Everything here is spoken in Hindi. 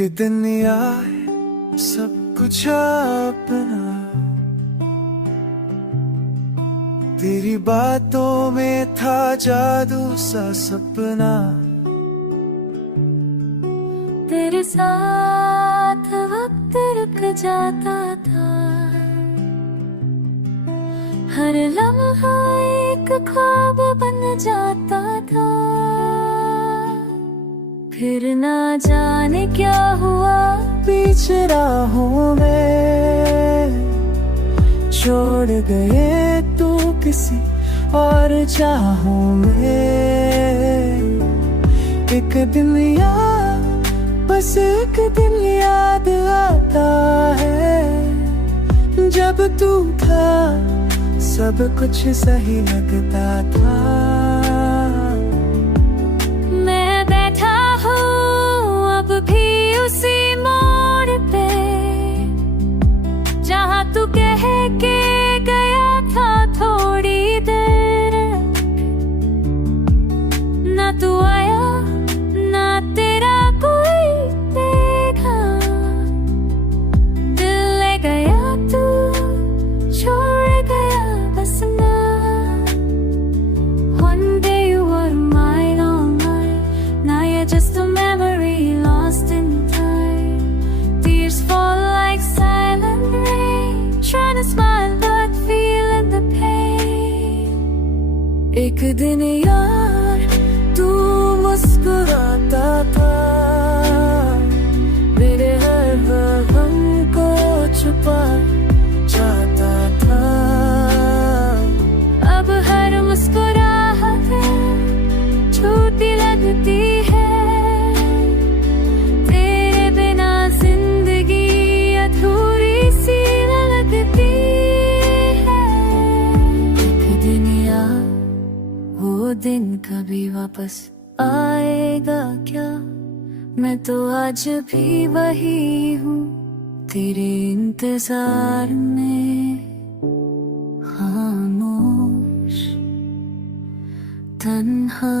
दिन आए सब कुछ अपना, तेरी बातों में था जादू सा सपना। तेरे साथ वक्त रुक जाता था, हर लम्हा एक ख्वाब बन जाता था। फिर ना जाने क्या हुआ बीच राहों में, छोड़ गए तू किसी और चाहों में। एक दिन बस एक दिन याद आता है, जब तू था सब कुछ सही लगता था। मैं बैठा हूँ अब भी उसी मोड़ पे, जहाँ तू कह के गया था थोड़ी देर। ना तू आया ना तेरा कोई देखा, दिल ले गया तू छोड़ गया बस ना। One day you were mine, all mine. Now you're just a memory lost in time. Tears fall like silent rain, trying to smile but feeling the pain. एक दिन यार तू मुस्कुराता था, मेरे हर गम को छुपा जाता था। अब हर मुस्कुराहट छोटी लगती है, तेरे बिना जिंदगी अधूरी सी लगती है। एक दिन यार वो दिन कभी वापस आएगा क्या? मैं तो आज भी वही हूँ तेरे इंतजार में, खामोश तन्हा।